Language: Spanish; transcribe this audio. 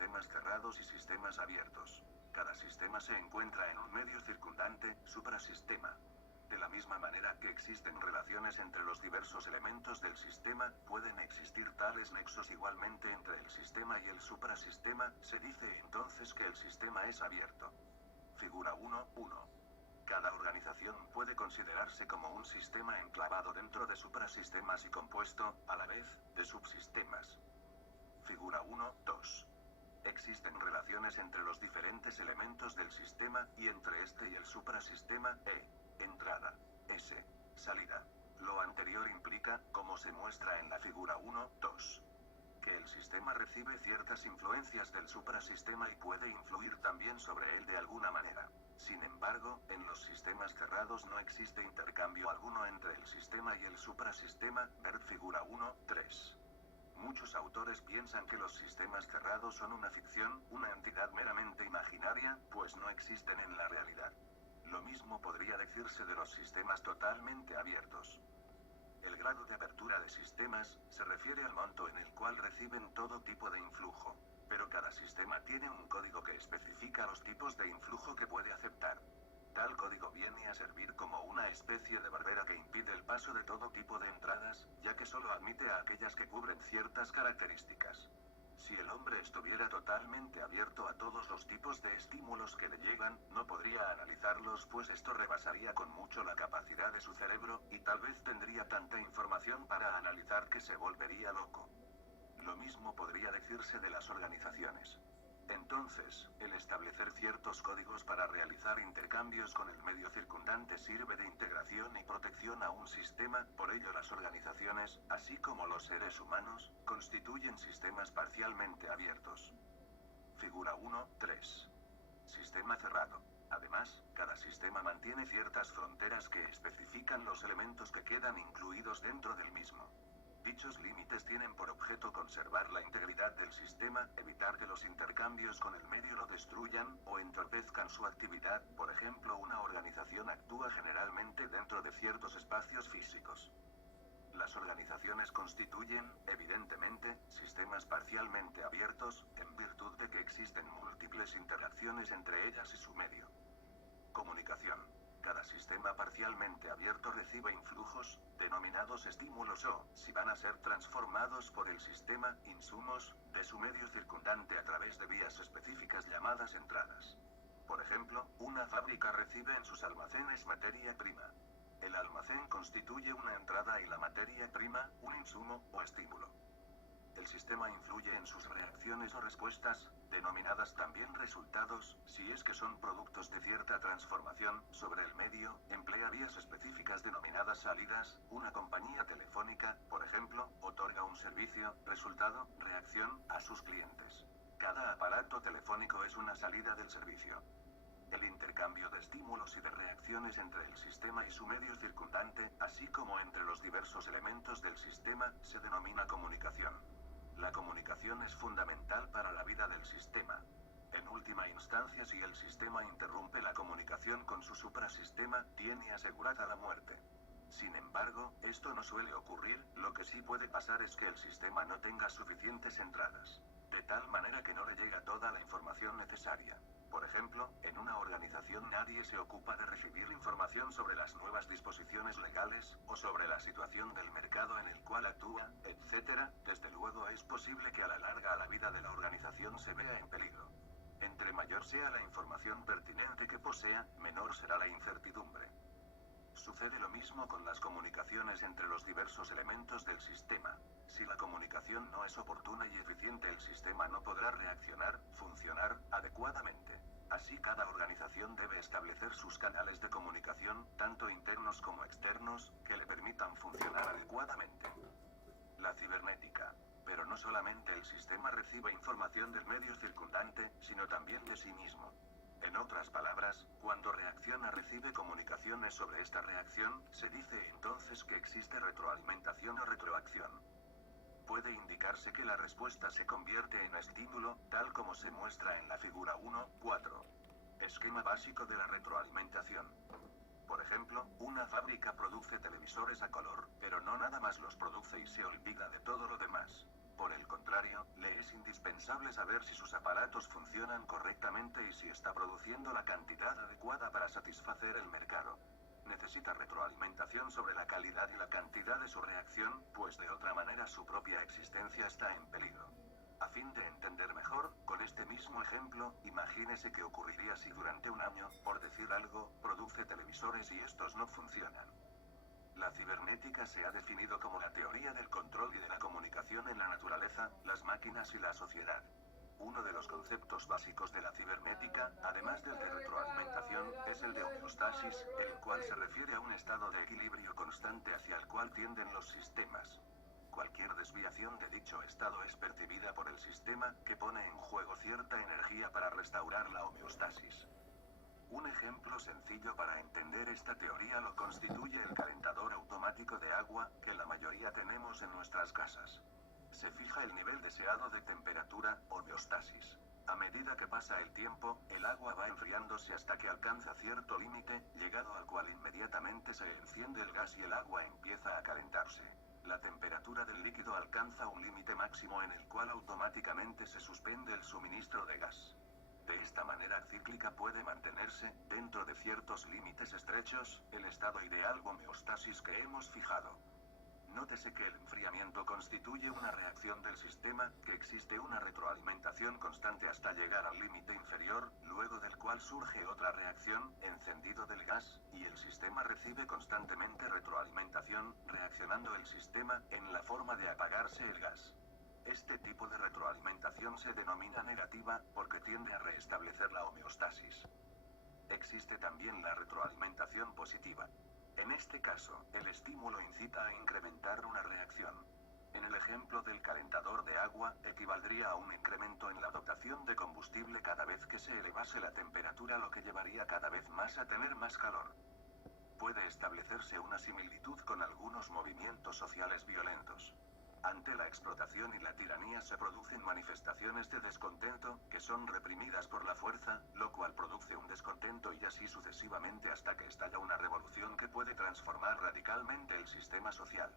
sistemas cerrados y sistemas abiertos. Cada sistema se encuentra en un medio circundante, suprasistema. De la misma manera que existen relaciones entre los diversos elementos del sistema, pueden existir tales nexos igualmente entre el sistema y el suprasistema, se dice entonces que el sistema es abierto. Figura 1.1. Cada organización puede considerarse como un sistema enclavado dentro de suprasistemas y compuesto, a la vez, de subsistemas. Figura 1.2. Existen relaciones entre los diferentes elementos del sistema, y entre este y el suprasistema, entrada, S, salida. Lo anterior implica, como se muestra en la figura 1.2, que el sistema recibe ciertas influencias del suprasistema y puede influir también sobre él de alguna manera. Sin embargo, en los sistemas cerrados no existe intercambio alguno entre el sistema y el suprasistema, ver figura 1.3. Muchos autores piensan que los sistemas cerrados son una ficción, una entidad meramente imaginaria, pues no existen en la realidad. Lo mismo podría decirse de los sistemas totalmente abiertos. El grado de apertura de sistemas se refiere al monto en el cual reciben todo tipo de influjo. Pero cada sistema tiene un código que especifica los tipos de influjo que puede aceptar. Tal código viene a servir como una especie de barrera que impide el paso de todo tipo de entradas, ya que solo admite a aquellas que cubren ciertas características. Si el hombre estuviera totalmente abierto a todos los tipos de estímulos que le llegan, no podría analizarlos, pues esto rebasaría con mucho la capacidad de su cerebro, y tal vez tendría tanta información para analizar que se volvería loco. Lo mismo podría decirse de las organizaciones. Entonces, el establecer ciertos códigos para realizar intercambios con el medio circundante sirve de integración y protección a un sistema, por ello las organizaciones, así como los seres humanos, constituyen sistemas parcialmente abiertos. Figura 1.3. Sistema cerrado. Además, cada sistema mantiene ciertas fronteras que especifican los elementos que quedan incluidos dentro del mismo. Dichos límites tienen por objeto conservar la integridad del sistema, evitar que los intercambios con el medio lo destruyan, o entorpezcan su actividad. Por ejemplo, una organización actúa generalmente dentro de ciertos espacios físicos. Las organizaciones constituyen, evidentemente, sistemas parcialmente abiertos, en virtud de que existen múltiples interacciones entre ellas y su medio. Comunicación. Cada sistema parcialmente abierto recibe influjos, denominados estímulos o, si van a ser transformados por el sistema, insumos, de su medio circundante a través de vías específicas llamadas entradas. Por ejemplo, una fábrica recibe en sus almacenes materia prima. El almacén constituye una entrada y la materia prima, un insumo, o estímulo. El sistema influye en sus reacciones o respuestas, denominadas también resultados, si es que son productos de cierta transformación, sobre el medio, emplea vías específicas denominadas salidas. Una compañía telefónica, por ejemplo, otorga un servicio, resultado, reacción, a sus clientes. Cada aparato telefónico es una salida del servicio. El intercambio de estímulos y de reacciones entre el sistema y su medio circundante, así como entre los diversos elementos del sistema, se denomina comunicación. La comunicación es fundamental para la vida del sistema. En última instancia, si el sistema interrumpe la comunicación con su suprasistema, tiene asegurada la muerte. Sin embargo, esto no suele ocurrir, lo que sí puede pasar es que el sistema no tenga suficientes entradas. De tal manera que no le llega toda la información necesaria. Por ejemplo, en una organización nadie se ocupa de recibir información sobre las nuevas disposiciones legales, o sobre la situación del mercado en el cual actúa, etc. Desde luego es posible que a la larga la vida de la organización se vea en peligro. Entre mayor sea la información pertinente que posea, menor será la incertidumbre. Sucede lo mismo con las comunicaciones entre los diversos elementos del sistema. Si la comunicación no es oportuna y eficiente, el sistema no podrá reaccionar, funcionar, adecuadamente. Así, cada organización debe establecer sus canales de comunicación, tanto internos como externos, que le permitan funcionar adecuadamente. La cibernética. Pero no solamente el sistema recibe información del medio circundante, sino también de sí mismo. En otras palabras, cuando reacciona recibe comunicaciones sobre esta reacción, se dice entonces que existe retroalimentación o retroacción. Puede indicarse que la respuesta se convierte en estímulo, tal como se muestra en la figura 1.4. Esquema básico de la retroalimentación. Por ejemplo, una fábrica produce televisores a color, pero no nada más los produce y se olvida de todo lo demás. Por el contrario, le es indispensable saber si sus aparatos funcionan correctamente y si está produciendo la cantidad adecuada para satisfacer el mercado. Necesita retroalimentación sobre la calidad y la cantidad de su reacción, pues de otra manera su propia existencia está en peligro. A fin de entender mejor, con este mismo ejemplo, imagínese qué ocurriría si durante un año, por decir algo, produce televisores y estos no funcionan. La cibernética se ha definido como la teoría del control y de la comunicación en la naturaleza, las máquinas y la sociedad. Uno de los conceptos básicos de la cibernética, además del de retroalimentación, es el de homeostasis, el cual se refiere a un estado de equilibrio constante hacia el cual tienden los sistemas. Cualquier desviación de dicho estado es percibida por el sistema, que pone en juego cierta energía para restaurar la homeostasis. Un ejemplo sencillo para entender esta teoría lo constituye el calentador automático de agua, que la mayoría tenemos en nuestras casas. Se fija el nivel deseado de temperatura, homeostasis. A medida que pasa el tiempo, el agua va enfriándose hasta que alcanza cierto límite, llegado al cual inmediatamente se enciende el gas y el agua empieza a calentarse. La temperatura del líquido alcanza un límite máximo en el cual automáticamente se suspende el suministro de gas. De esta manera cíclica puede mantenerse, dentro de ciertos límites estrechos, el estado ideal o homeostasis que hemos fijado. Nótese que el enfriamiento constituye una reacción del sistema, que existe una retroalimentación constante hasta llegar al límite inferior, luego del cual surge otra reacción, encendido del gas, y el sistema recibe constantemente retroalimentación, reaccionando el sistema, en la forma de apagarse el gas. Este tipo de retroalimentación se denomina negativa, porque tiende a restablecer la homeostasis. Existe también la retroalimentación positiva. En este caso, el estímulo incita a incrementar una reacción. En el ejemplo del calentador de agua, equivaldría a un incremento en la dotación de combustible cada vez que se elevase la temperatura, lo que llevaría cada vez más a tener más calor. Puede establecerse una similitud con algunos movimientos sociales violentos. Ante la explotación y la tiranía se producen manifestaciones de descontento, que son reprimidas por la fuerza, lo cual produce un descontento y así sucesivamente hasta que estalla una revolución que puede transformar radicalmente el sistema social.